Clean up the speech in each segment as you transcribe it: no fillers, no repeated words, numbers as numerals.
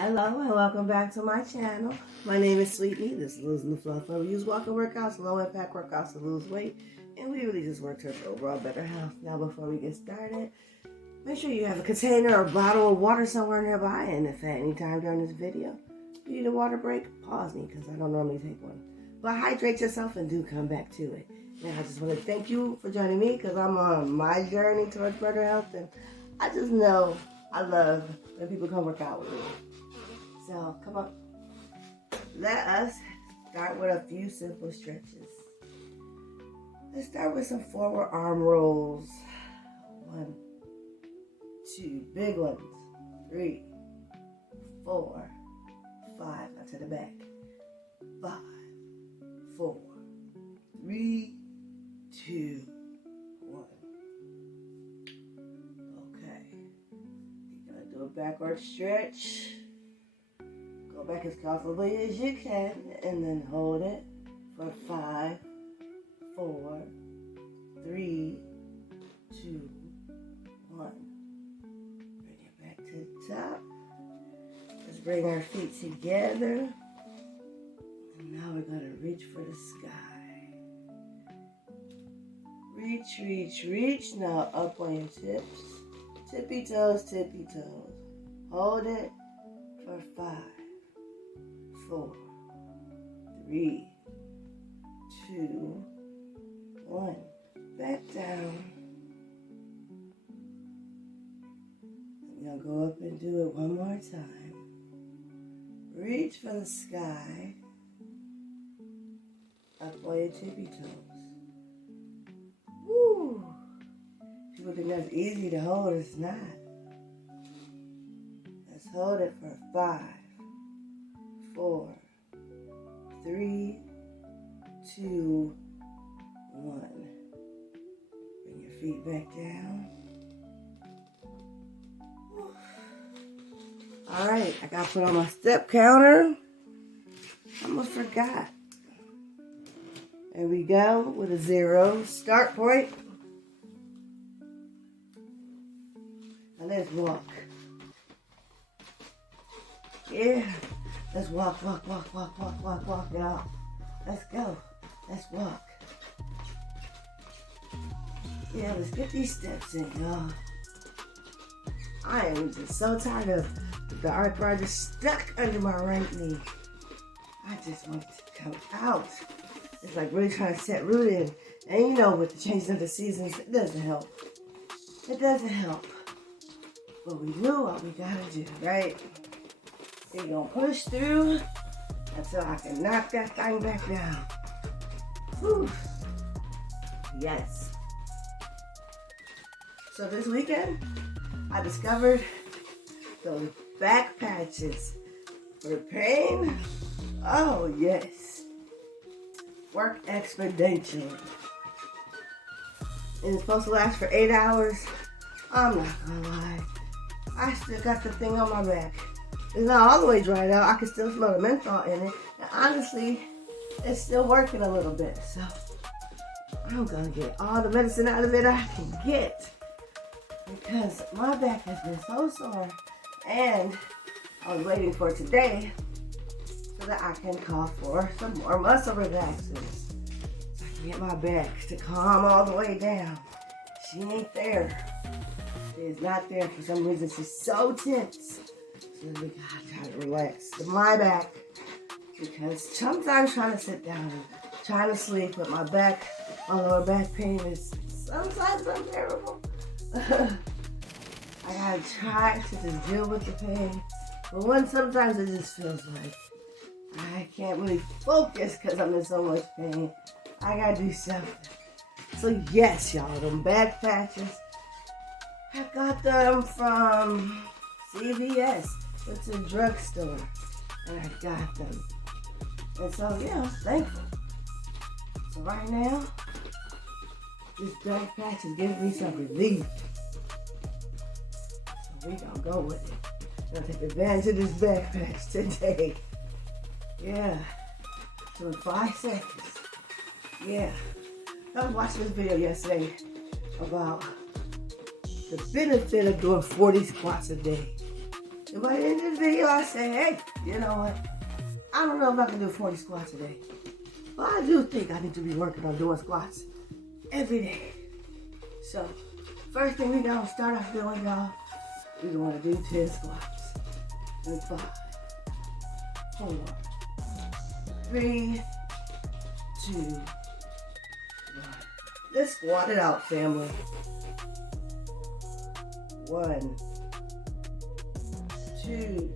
Hello and welcome back to my channel. My name is Sweetie. This is losing the fluff. We use walking workouts, low impact workouts to lose weight, and we really just work towards overall better health. Now, before we get started, make sure you have a container or bottle of water somewhere nearby. And if at any time during this video you need a water break, pause me because I don't normally take one. But hydrate yourself and do come back to it. Now, I just want to thank you for joining me because I'm on my journey towards better health, and I just know I love when people come work out with me. So, come on. Let us start with a few simple stretches. Let's start with some forward arm rolls. 1, 2, big ones. 3, 4, 5. Now to the back. 5, 4, 3, 2, 1. Okay. You're going to do a backward stretch. Go back as comfortably as you can, and then hold it for 5, 4, 3, 2, 1. Bring it back to the top. Let's bring our feet together. And now we're going to reach for the sky. Reach, reach, reach. Now up on your tips. Tippy toes, tippy toes. Hold it for 5, 4, 3, 2, 1. Back down. We're going to go up and do it one more time. Reach for the sky. Up on your tippy toes. Woo! People think that's easy to hold. It's not. Let's hold it for 5, 4, 3, 2, 1. Bring your feet back down. All right, I got to put on my step counter. Almost forgot. There we go with a 0 start point. Now let's walk. Yeah. Let's walk, y'all. Let's go. Let's walk. Yeah, let's get these steps in, y'all. I am just so tired of the arthritis stuck under my right knee. I just want it to come out. It's like really trying to set root in. And you know, with the change of the seasons, it doesn't help. It doesn't help. But we do what we gotta do, right? We're gonna push through until I can knock that thing back down. Whew. Yes. So this weekend, I discovered those back patches for pain. Oh yes. Work exponentially. And it's supposed to last for 8 hours. I'm not gonna lie. I still got the thing on my back. It's not all the way dried out. I can still smell the menthol in it. And honestly, it's still working a little bit. So I'm going to get all the medicine out of it I can get. Because my back has been so sore. And I was waiting for today so that I can call for some more muscle relaxers. So I can get my back to calm all the way down. She ain't there. She is not there. For some reason, she's so tense. So we gotta try to relax my back, because sometimes trying to sit down and trying to sleep with my back, my lower back pain is sometimes unbearable. I gotta try to just deal with the pain, but sometimes it just feels like I can't really focus because I'm in so much pain. I gotta do something. So yes, y'all, them back patches, I got them from CVS. Went to the drugstore and I got them. And so, yeah, I'm thankful. So right now, this back patch is giving me some relief. So we gonna go with it. I'm gonna take advantage of this back patch today. Yeah. So in 5 seconds. Yeah. I was watching this video yesterday about the benefit of doing 40 squats a day. And by the end of the video, I say, hey, you know what? I don't know if I can do 40 squats a day. But I do think I need to be working on doing squats every day. So, first thing we gotta start off doing, y'all, we're gonna do 10 squats. In 5, 4, 3, 2, 1. Let's squat it out, family. 1, 2,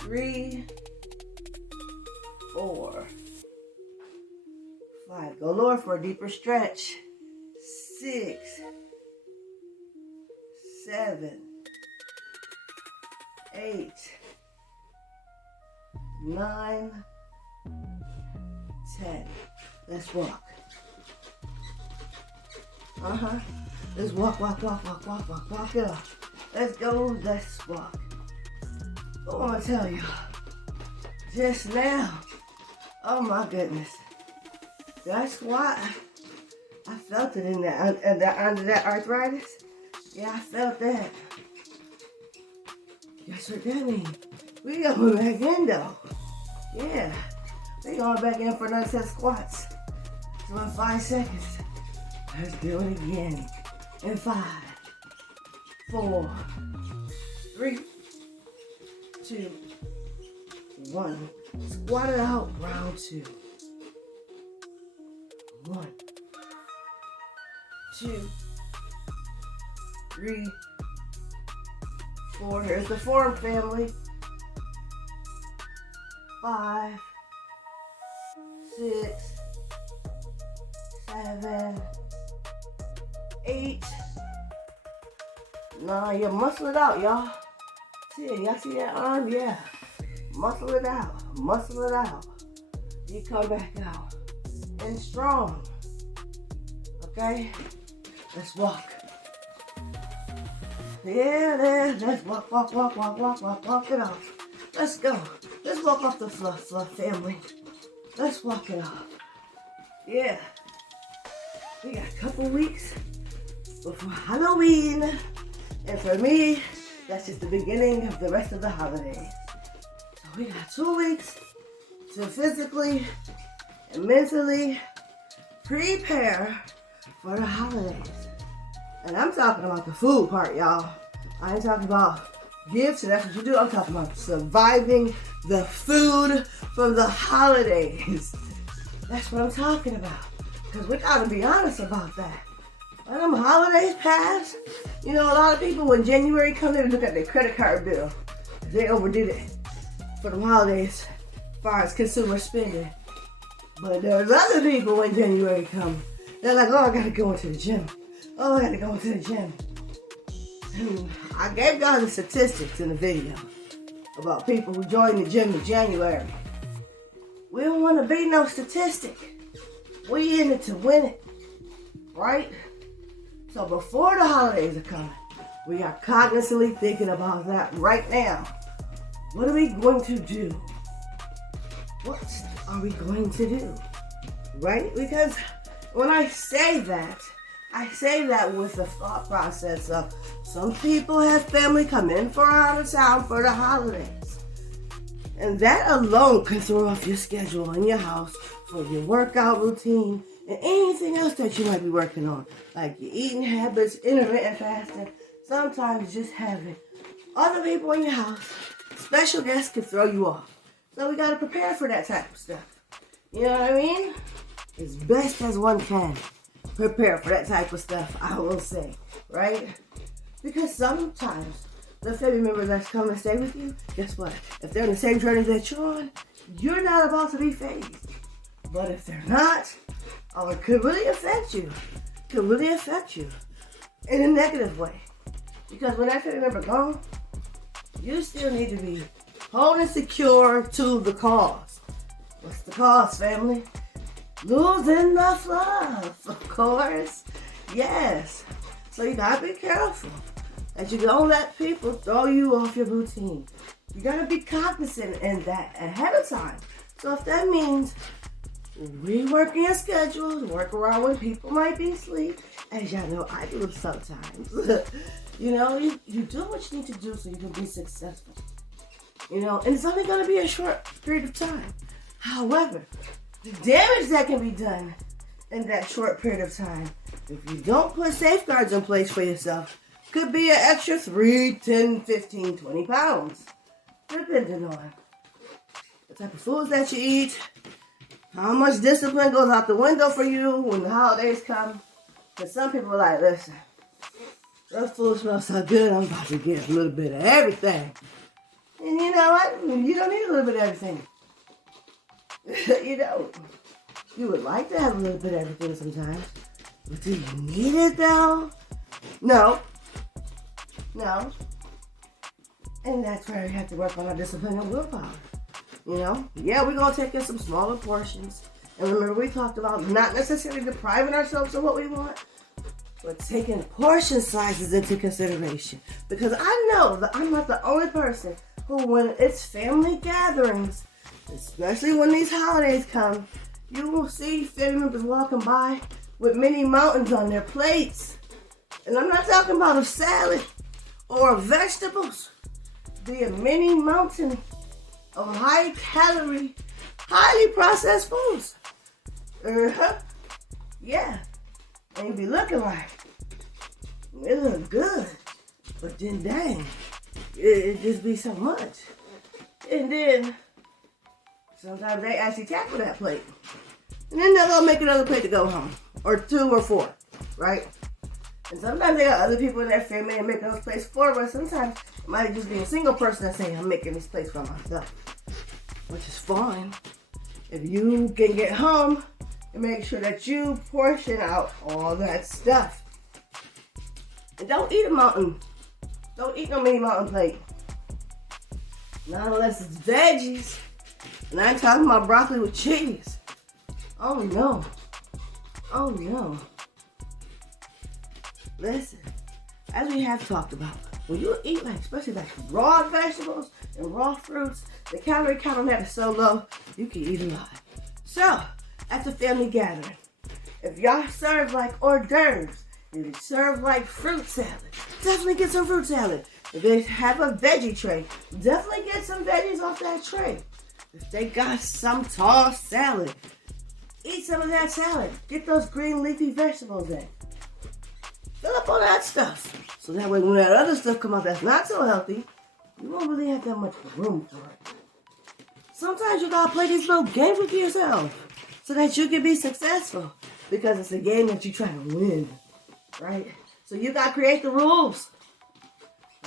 3, 4, 5. Go lower for a deeper stretch. 6, 7, 8, 9, 10. Let's walk. Let's walk it up. Let's go, let's walk. I want to tell you, just now, oh my goodness, that squat, I felt it in there, under that arthritis. Yeah, I felt that. Guess what that means? We going back in though. Yeah, we going back in for another 10 squats. So in 5 seconds, let's do it again. In 5, 4, 3, 2, 1. Squat it out, round 2. 1, 2, 3, 4. Here's the form, family. 5, 6, 7, 8, 9. You muscle it out, y'all. See it? Y'all see that arm? Yeah. Muscle it out. Muscle it out. You come back out. And strong. Okay? Let's walk. Yeah, let's walk it off. Let's go. Let's walk off the Fluff family. Let's walk it off. Yeah. We got a couple weeks before Halloween. And for me, that's just the beginning of the rest of the holidays. So we got 2 weeks to physically and mentally prepare for the holidays. And I'm talking about the food part, y'all. I ain't talking about gifts, and that's what you do. I'm talking about surviving the food from the holidays. That's what I'm talking about. Because we gotta be honest about that. When them holidays pass, you know, a lot of people, when January comes, they look at their credit card bill. They overdid it for the holidays as far as consumer spending. But there's other people when January comes, they're like, oh, I gotta go into the gym. Oh, I gotta go into the gym. And I gave y'all the statistics in the video about people who join the gym in January. We don't want to be no statistic. We in it to win it, right? So before the holidays are coming, we are cognizantly thinking about that right now. What are we going to do? What are we going to do? Right? Because when I say that with the thought process of some people have family come in from out of town for the holidays. And that alone can throw off your schedule in your house for your workout routine and anything else that you might be working on. Like your eating habits, intermittent fasting, sometimes just having other people in your house, special guests can throw you off. So we gotta prepare for that type of stuff. You know what I mean? As best as one can. Prepare for that type of stuff, I will say, right? Because sometimes the family member that's coming to stay with you, guess what? If they're on the same journey that you're on, you're not about to be phased. But if they're not, oh, it could really affect you. It could really affect you in a negative way. Because when that family member gone, you still need to be holding secure to the cause. What's the cause, family? Losing the fluff, of course. Yes. So you gotta be careful that you don't let people throw you off your routine. You gotta be cognizant in that ahead of time. So if that means rework your schedules, work around when people might be asleep. As y'all know, I do sometimes. You do what you need to do so you can be successful. And it's only going to be a short period of time. However, the damage that can be done in that short period of time, if you don't put safeguards in place for yourself, could be an extra 3, 10, 15, 20 pounds, depending on the type of foods that you eat, how much discipline goes out the window for you when the holidays come. Because some people are like, listen, those food smells so good, I'm about to get a little bit of everything. And you know what? You don't need a little bit of everything. You don't. You would like to have a little bit of everything sometimes. But do you need it though? No. And that's where we have to work on our discipline and willpower. Yeah, we're going to take in some smaller portions. And remember, we talked about not necessarily depriving ourselves of what we want, but taking portion sizes into consideration. Because I know that I'm not the only person who, when it's family gatherings, especially when these holidays come, you will see family members walking by with mini mountains on their plates. And I'm not talking about a salad or vegetables. Be a mini mountain of high-calorie, highly processed foods. Yeah. And you be looking like, it look good. But then, dang, it just be so much. And then, sometimes they actually tackle that plate. And then they'll go make another plate to go home. Or 2 or 4, right? And sometimes they got other people in their family and making those plates for, but sometimes it might just be a single person that's saying, I'm making this place for myself. Which is fine. If you can get home and make sure that you portion out all that stuff. And don't eat a mountain. Don't eat no mini mountain plate. Not unless it's veggies. And I ain't talking about broccoli with cheese. Oh no. Listen, as we have talked about, when you eat especially raw vegetables and raw fruits, the calorie count on that is so low, you can eat a lot. So, at the family gathering, if y'all serve hors d'oeuvres, if you serve fruit salad, definitely get some fruit salad. If they have a veggie tray, definitely get some veggies off that tray. If they got some tossed salad, eat some of that salad. Get those green leafy vegetables in. Fill up on that stuff. So that way when that other stuff come out that's not so healthy, you won't really have that much room for it. Sometimes you gotta play these little games with yourself so that you can be successful. Because it's a game that you're trying to win. Right? So you gotta create the rules.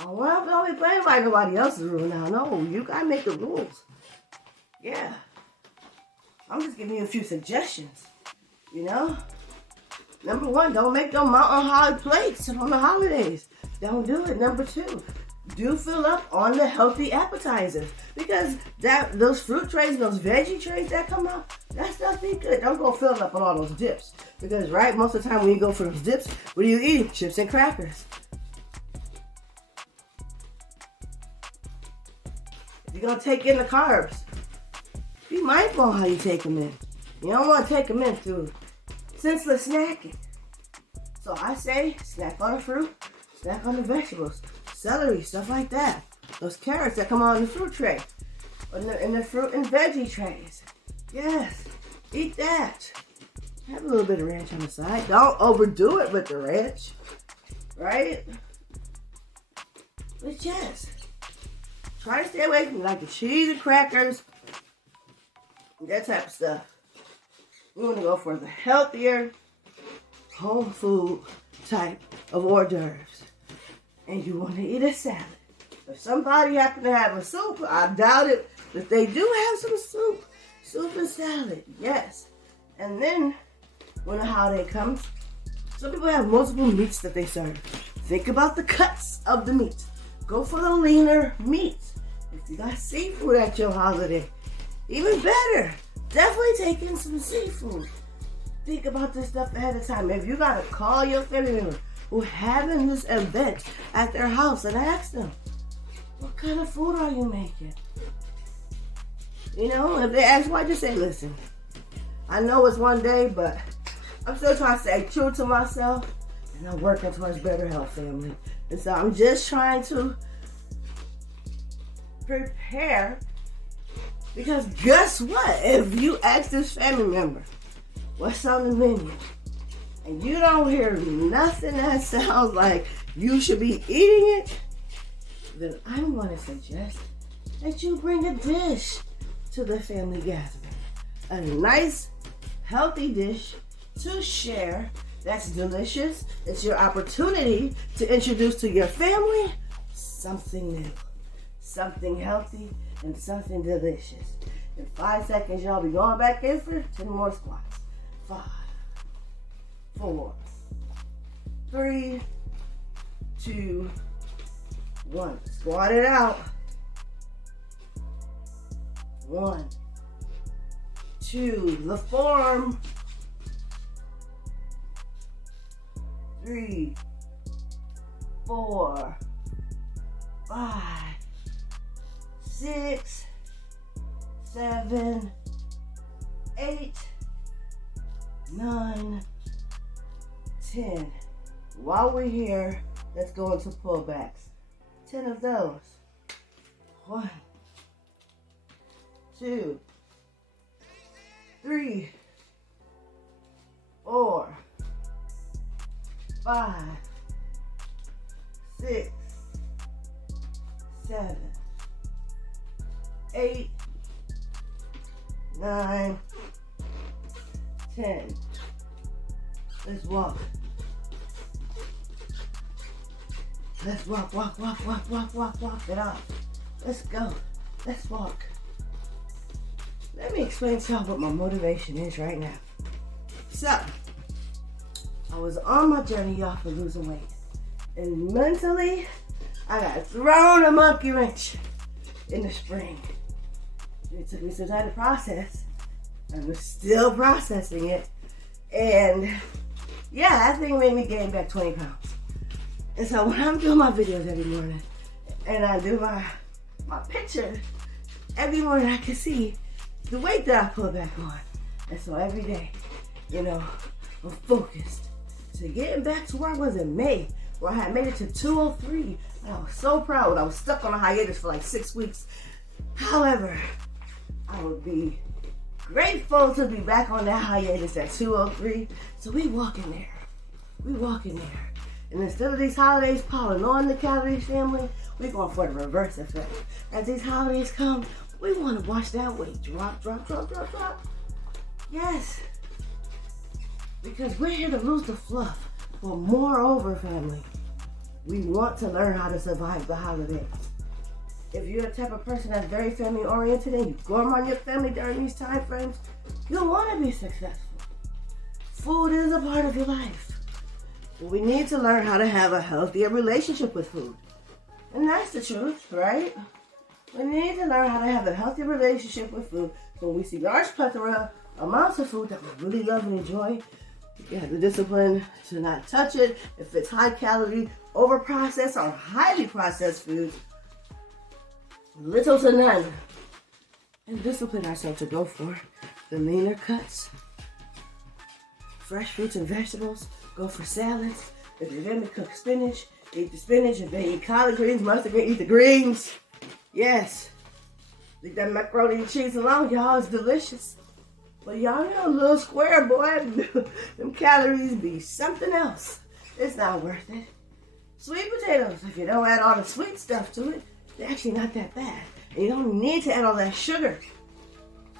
Oh, well, don't be playing by nobody else's rule now. No, you gotta make the rules. Yeah. I'm just giving you a few suggestions. Number 1, don't make them mountain high plates on the holidays. Don't do it. Number 2, do fill up on the healthy appetizers. Because those fruit trays and those veggie trays that come out, that stuff be good. Don't go fill up on all those dips. Because, right, most of the time when you go for those dips, what are you eating? Chips and crackers. If you're going to take in the carbs, be mindful on how you take them in. You don't want to take them in through senseless snacking. So I say snack on the fruit, snack on the vegetables, celery, stuff like that. Those carrots that come on the fruit tray, in the fruit and veggie trays. Yes, eat that. Have a little bit of ranch on the side. Don't overdo it with the ranch, right? But yes, try to stay away from the cheese and crackers, that type of stuff. We want to go for the healthier, home food type of hors d'oeuvres. And you want to eat a salad. If somebody happen to have a soup, I doubt it, but they do have some soup. Soup and salad, yes. And then, when the holiday comes, some people have multiple meats that they serve. Think about the cuts of the meat. Go for the leaner meat. If you got seafood at your holiday, even better. Definitely take in some seafood. Think about this stuff ahead of time. If you gotta call your family member who having this event at their house and ask them, what kind of food are you making? If they ask why, just say, listen, I know it's one day, but I'm still trying to stay true to myself, and I'm working towards better health, family. And so I'm just trying to prepare, because guess what? If you ask this family member what's on the menu, and you don't hear nothing that sounds like you should be eating it, then I'm going to suggest that you bring a dish to the family gathering. A nice, healthy dish to share that's delicious. It's your opportunity to introduce to your family something new, something healthy, and something delicious. In 5 seconds, y'all be going back in for 10 more squats. 5, 4, 3, 2, 1. Squat it out. 1, 2, the form. 3, 4, 5, 6, 7, 8, 9, 10. While we're here, let's go into pullbacks. 10 of those. 1, 2, 3, 4, 5, 6, 7, 8, 9, 10. Let's walk. Let's walk it off. Let's go. Let's walk. Let me explain to y'all what my motivation is right now. So, I was on my journey, y'all, for losing weight. And mentally, I got thrown a monkey wrench in the spring. It took me some time to process. I was still processing it. And yeah, that thing made me gain back 20 pounds. And so when I'm doing my videos every morning, and I do my picture, every morning I can see the weight that I put back on. And so every day, you know, I'm focused to getting back to where I was in May, where I had made it to 203. And I was so proud. I was stuck on a hiatus for like 6 weeks. However, I would be grateful to be back on that hiatus at 203. So we walk in there. We walk in there. And instead of these holidays piling on the calories, family, we're going for the reverse effect. As these holidays come, we want to watch that weight drop. Yes. Because we're here to lose the fluff. But moreover, family, we want to learn how to survive the holidays. If you're the type of person that's very family oriented and you go around your family during these time frames, you'll want to be successful. Food is a part of your life. But we need to learn how to have a healthier relationship with food. And that's the truth, right? We need to learn how to have a healthier relationship with food. So when we see large plethora amounts of food that we really love and enjoy, we have the discipline to not touch it. If it's high calorie, over processed or highly processed foods, little to none. And discipline ourselves to go for the leaner cuts. Fresh fruits and vegetables. Go for salads. If you're going to cook spinach, eat the spinach. If they eat collard greens, mustard greens, eat the greens. Yes. Leave that macaroni and cheese alone, y'all. It's delicious. But y'all know a little square, boy. Them calories be something else. It's not worth it. Sweet potatoes, if you don't add all the sweet stuff to it, they're actually not that bad. And you don't need to add all that sugar.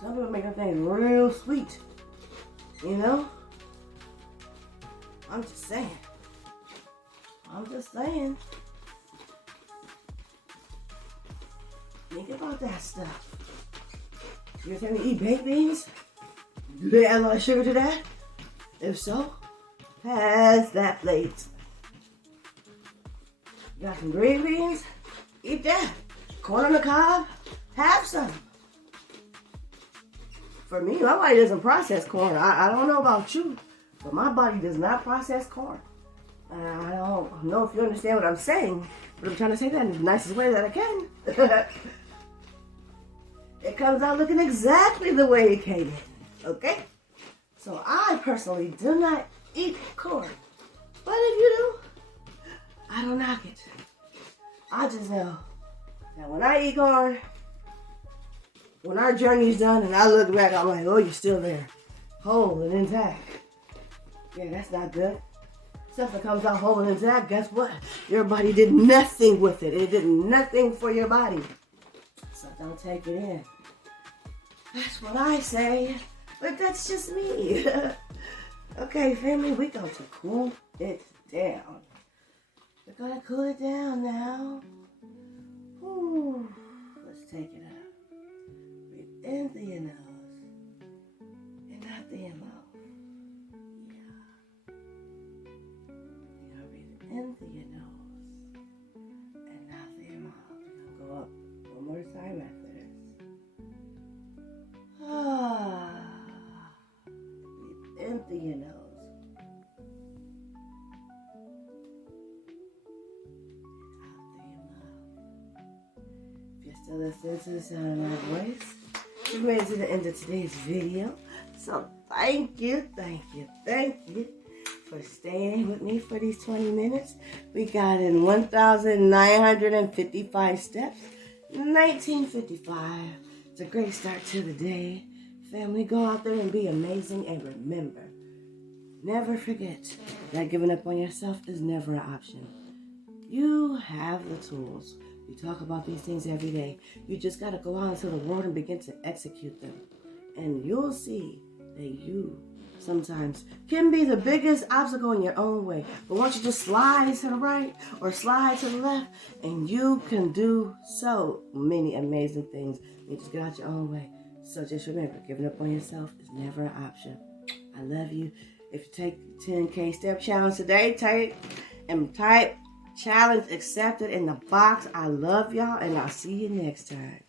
Some people make them things real sweet. You know? I'm just saying. Think about that stuff. You're telling me to eat baked beans? Do they add a lot of sugar to that? If so, pass that plate. You got some green beans? Eat that. Corn on the cob? Have some. For me, my body doesn't process corn. I don't know about you, but my body does not process corn. I don't know if you understand what I'm saying, but I'm trying to say that in the nicest way that I can. It comes out looking exactly the way it came in, okay? So I personally do not eat corn. But if you do, I don't knock it. I just know that when I eat corn, when our journey's done and I look back, I'm like, oh, you're still there. Whole and intact. Yeah, that's not good. Stuff that comes out whole and intact, guess what? Your body did nothing with it. It did nothing for your body. So don't take it in. That's what I say. But that's just me. Okay, family, we're going to cool it down. We're going to cool it down now. Ooh, let's take it up. Breathe in through your nose and out through your mouth. Yeah. You're going to breathe in through your nose and out through your mouth. We're going to go up one more time after this. Breathe in through your nose. So listen to the sound of my voice. We made it to the end of today's video. So thank you for staying with me for these 20 minutes. We got in 1,955 steps. 1955. It's a great start to the day. Family, go out there and be amazing. And remember, never forget that giving up on yourself is never an option. You have the tools. We talk about these things every day. You just got to go out into the world and begin to execute them. And you'll see that you sometimes can be the biggest obstacle in your own way. But once you just slide to the right or slide to the left, and you can do so many amazing things. You just get out your own way. So just remember, giving up on yourself is never an option. I love you. If you take 10K step challenge today, type challenge accepted in the box. I love y'all, and I'll see you next time.